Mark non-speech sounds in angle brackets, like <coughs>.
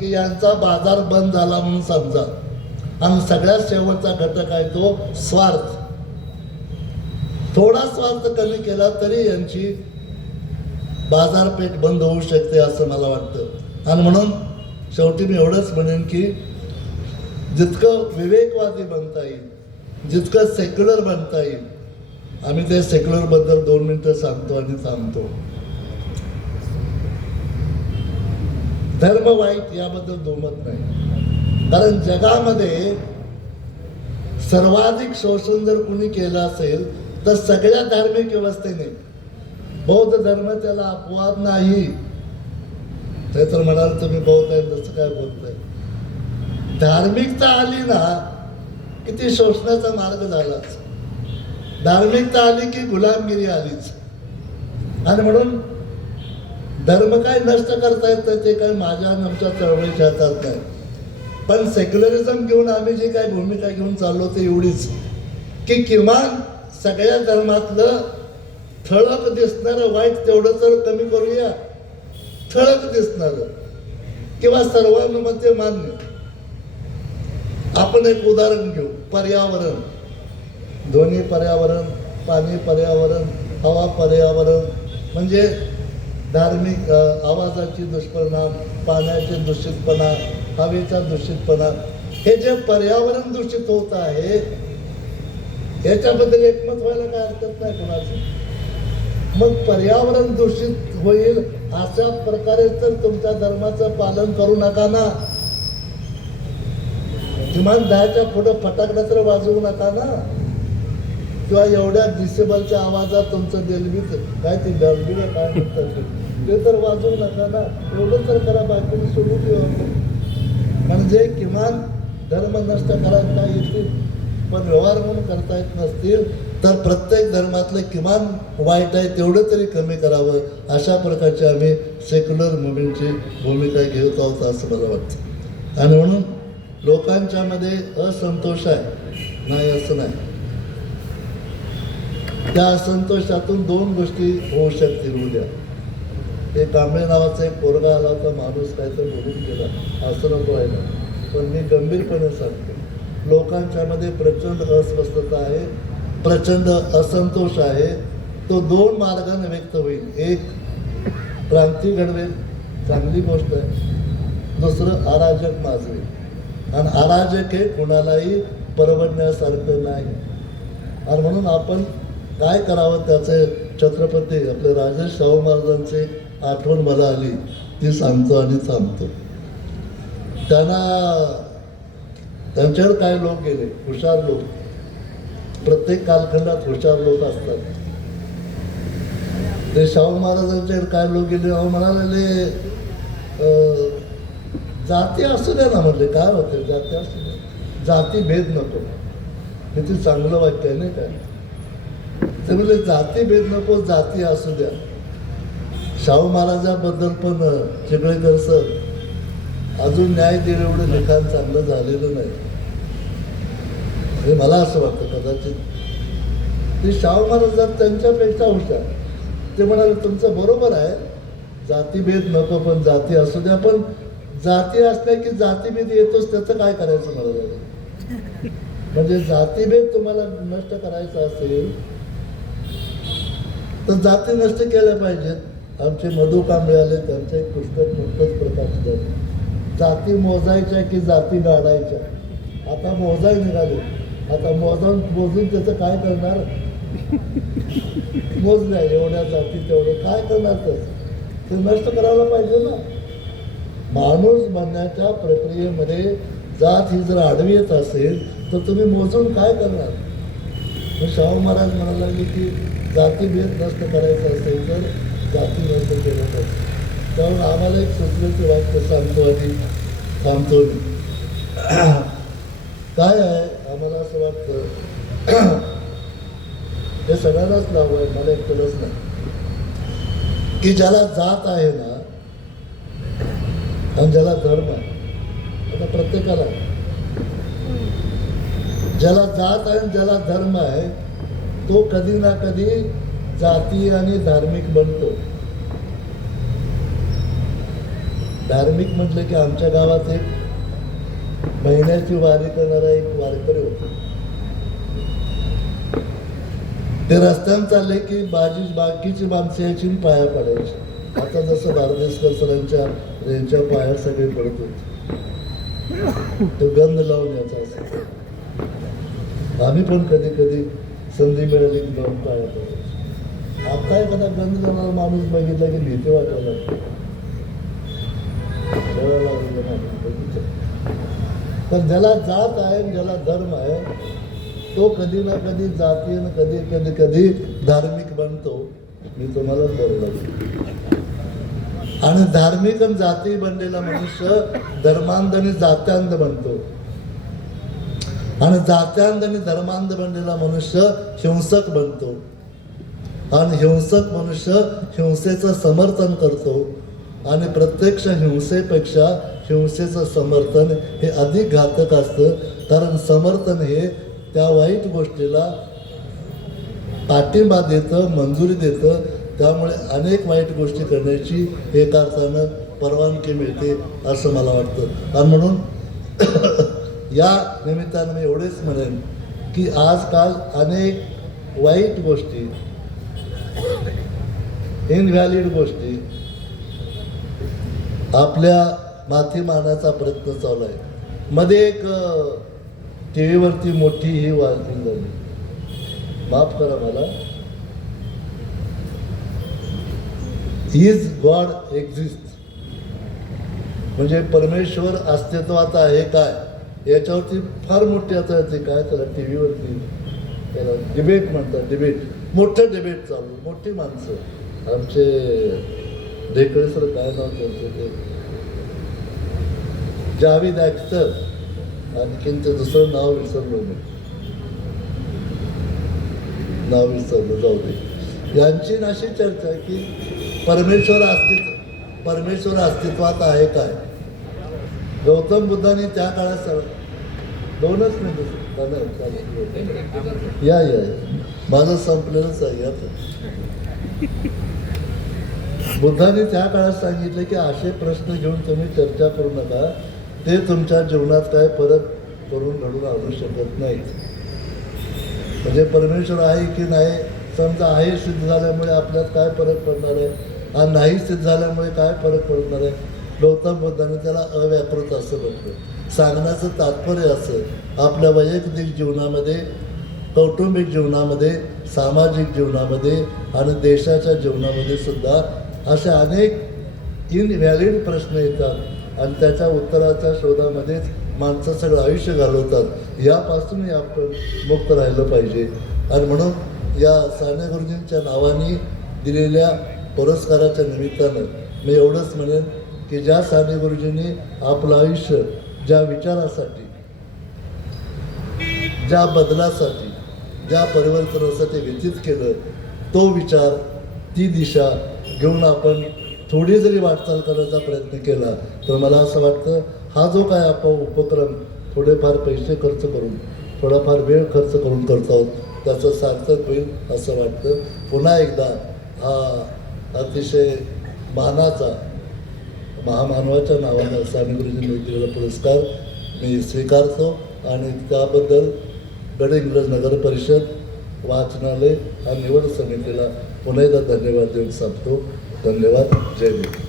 की यांचा बाजार बंद झाला म्हणून समजा. आणि सगळ्यात शेवटचा घटक आहे तो स्वार्थ. थोडा स्वार्थ कमी केला तरी यांची बाजारपेठ बंद होऊ शकते असं मला वाटतं. आणि म्हणून शेवटी मी एवढंच म्हणेन की जितकं विवेकवादी बनता येईल जितकं सेक्युलर बनता येईल आम्ही ते सेक्युलरबद्दल दोन मिनिटं सांगतो आणि थांबतो. धर्म वाईट याबद्दल दोमत नाही. कारण जगामध्ये सर्वाधिक शोषण जर कुणी केलं असेल तर सगळ्या धार्मिक व्यवस्थेने. बौद्ध धर्म त्याला अपवाद नाही. ते तर म्हणाल तुम्ही बौद्ध आहे तसं काय बोलताय? धार्मिकता आली ना की ती शोषणाचा मार्ग झालाच. धार्मिकता आली की गुलामगिरी आलीच. आणि म्हणून धर्म काय नष्ट करता येत ते काय माझ्या आमच्या चळवळीच्या हातात नाही. पण सेक्युलरिझम घेऊन आम्ही जी काय भूमिका घेऊन चाललो ते एवढीच. की किमान सगळ्या धर्मातलं ठळक दिसणारं वाईट तेवढं तर कमी करूया. ठळक दिसणारं. किंवा सर्वांमध्ये मान्य. आपण एक उदाहरण घेऊ. पर्यावरण. ध्वनी पर्यावरण पाणी पर्यावरण हवा पर्यावरण. म्हणजे धार्मिक आवाजाची दुष्परिणाम पाण्याचे दूषितपणा हवेचा दूषितपणा हे जे पर्यावरण दूषित होत आहे याच्याबद्दल एकमत व्हायला काय हरकत नाही कोणाचं? मग पर्यावरण दूषित होईल अशा प्रकारे तर तुमच्या धर्माचं पालन करू नका ना. किमान दहाच्या पुढं फटाकडा तर वाजवू नका ना. किंवा एवढ्या डिसेबलच्या आवाजात तुमचं डेलबीत काय ती डलबी काय म्हणतात ते. तर वाचू नका ना एवढं तर करा बाकी सोडून देऊ म्हणजे किमान धर्म नष्ट करायला येतील पण व्यवहार म्हणून करता येत नसतील तर प्रत्येक धर्मातलं किमान वाईट आहे तेवढं तरी कमी करावं. अशा प्रकारची आम्ही सेक्युलर मुव्हमेंटची भूमिका घेत आहोत असं मला वाटतं. आणि म्हणून लोकांच्या मध्ये असंतोष आहे. नाही असं नाही. त्या असंतोषातून दोन गोष्टी होऊ शकतील उद्या. ते कांबळे नावाचा एक पोरगा आला होता माणूस काहीतरी बोलून गेला. असं नको व्हायला पण मी गंभीरपणे सांगतो लोकांच्या मध्ये प्रचंड अस्वस्थता आहे प्रचंड असंतोष आहे. तो दोन मार्गाने व्यक्त होईल. एक क्रांती घडवेल चांगली गोष्ट आहे. दुसरं अराजक माजवेल. आणि अराजक हे कुणालाही परवडण्यासारखं नाही. आणि म्हणून आपण काय करावं त्याचे छत्रपती आपले राजेश शाहू महाराजांचे आठवण मला आली. ती सांगतो आणि थांबतो. त्यांना त्यांच्यावर काय लोक गेले? हुशार लोक. प्रत्येक कालखंडात हुशार लोक असतात. ते शाहू महाराजांच्यावर काय लोक गेले? अहो म्हणाले जाती असू द्या ना म्हणले. काय होते? जाती असू द्या. जाती भेद नको. किती चांगलं वाटतंय आहे नाही काय ते म्हणजे जाती भेद नको जाती असू द्या. शाहू महाराजाबद्दल पण चिखळेकर सर अजून न्याय देणं एवढं लिखाण चांगलं झालेलं नाही. हे मला असं वाटतं कदाचित. ते शाहू महाराजात त्यांच्यापेक्षा हुशार. ते म्हणाले तुमचं बरोबर आहे. जातीभेद नको पण जाती असू द्या पण जाती असल्या की जातीभेद येतोच त्याचं काय करायचं मला <laughs> म्हणजे जातीभेद तुम्हाला नष्ट करायचा असेल तर जाती नष्ट केल्या पाहिजेत. आमचे मधु कांबळे आले त्यांचं एक पुस्तक नुकतंच प्रकाशित झालं जाती मोजायच्या की जाती गाडायच्या आता मोजाय निघाले. आता मोजाऊन मोजून त्याचं काय करणार? <laughs> मोजल्या एवढ्या जाती तेवढं काय करणार त्याचं ते नष्ट करायला पाहिजे ना. माणूस बनण्याच्या प्रक्रियेमध्ये जात ही जर आडवी येत असेल तर तुम्ही मोजून काय करणार? मग शाहू महाराज म्हणायला लागले की जातीभेद नष्ट करायचा असेल तर जाती नष्ट केलं पाहिजे त्यामुळे आम्हाला एक सुचलेचं वाक्य सांगतो आधी थांबतो काय आहे आम्हाला असं वाटतं हे सगळ्यांनाच लाभ आहे मला एकटंच नाही की ज्याला जात आहे ना आणि ज्याला धर्म आहे आता प्रत्येकाला ज्याला जात आहे आणि ज्याला धर्म आहे तो कधी ना कधी जाती आणि धार्मिक बनतो. धार्मिक म्हटलं की आमच्या गावात एक महिन्याची वारी करणारा एक वारकरी होतो. ते रस्त्यानं चालले की बाजी बाकीची माणसं याची पाया पडायची. आता जसं भारदेशकर सरांच्या यांच्या पाया सगळे पडत होते. तो गंध लावून याचा असायचा आम्ही पण कधी कधी संधी मिळाली दोन पाया पडायचो. आता एखादा गंध लावणारा माणूस बघितला की भीती वाटायला लागते ज्याला जात आहे ज्याला धर्म आहे तो कधी ना कधी जाती कधी कधी कधी धार्मिक बनतो. मी तुम्हाला बोललो. आणि धार्मिक आणि जाती बनलेला मनुष्य धर्मांध आणि जात्यांध बनतो. आणि जात्यांध आणि धर्मांध बनलेला मनुष्य हिंसक बनतो. आणि हिंसक मनुष्य हिंसेचं समर्थन करतो. आणि प्रत्यक्ष हिंसेपेक्षा हिंसेचं समर्थन हे अधिक घातक असतं. कारण समर्थन हे त्या वाईट गोष्टीला पाठिंबा देतं मंजुरी देतं. त्यामुळे अनेक वाईट गोष्टी करण्याची एका अर्थानं परवानगी मिळते असं मला वाटतं. आणि म्हणून <coughs> या निमित्तानं मी एवढेच म्हणेन की आजकाल अनेक वाईट गोष्टी इनव्हॅलिड गोष्टी. आपल्या माथी मारण्याचा प्रयत्न चालू आहे. मध्ये एक टी व्हीवरती मोठी ही वाचली झाली. माफ करा मला. इज गॉड एक्झिस्ट म्हणजे परमेश्वर अस्तित्वात आहे काय? याच्यावरती फार मोठी आता येते काय त्याला टी व्हीवरती त्याला डिबेट म्हणतात डिबेट मोठं डिबेट चालू मोठी माणसं. आमचे ढेकळे सर काय नाव त्यांचं ते? जावेद अख्तर आणखीन ते दुसरं नाव विसरलो मी. नाव विसरलं जाऊ दे. यांची ना अशी चर्चा की परमेश्वर अस्तित्व परमेश्वर अस्तित्वात आहे काय? गौतम बुद्धाने त्या काळात सर दोनच मिनिट चालेल, या या या. माझं संपलेलंच आहे या बुद्धाने त्या काळात सांगितलं की असे प्रश्न घेऊन तुम्ही चर्चा करू नका. ते तुमच्या जीवनात काय फरक करून घडून आणू शकत नाहीत. म्हणजे परमेश्वर आहे की नाही समजा आहे सिद्ध झाल्यामुळे आपल्यात काय फरक पडणार आहे? आणि नाही सिद्ध झाल्यामुळे काय फरक पडणार आहे? गौतम बुद्धाने त्याला अव्याकृत असं म्हटलं. सांगण्याचं तात्पर्य असं आपल्या वैयक्तिक जीवनामध्ये कौटुंबिक जीवनामध्ये सामाजिक जीवनामध्ये आणि देशाच्या जीवनामध्ये सुद्धा असे अनेक इनव्हॅलिड प्रश्न येतात. आणि त्याच्या उत्तराच्या शोधामध्येच माणसं सगळं आयुष्य घालवतात. यापासूनही आपण मुक्त राहिलं पाहिजे. आणि म्हणून या साने गुरुजींच्या नावाने दिलेल्या पुरस्काराच्या निमित्तानं मी एवढंच म्हणेन की ज्या साने गुरुजींनी आपलं आयुष्य ज्या विचारासाठी ज्या बदलासाठी ज्या परिवर्तनासाठी व्यतीत केलं तो विचार ती दिशा घेऊन आपण थोडी जरी वाटचाल करायचा प्रयत्न केला तर मला असं वाटतं हा जो काय आपण उपक्रम थोडेफार पैसे खर्च करून थोडाफार वेळ खर्च करून करतो आहोत त्याचं सार्थक होईल असं वाटतं. पुन्हा एकदा हा अतिशय मानाचा महामानवाच्या नावानं स्वामी गुरुजींनी दिलेला पुरस्कार मी स्वीकारतो आणि त्याबद्दल गडहिंग्रज नगर परिषद वाचनालय हा निवड समितीला पुन्हा एकदा धन्यवाद देऊन संपतो. धन्यवाद. जय भीम.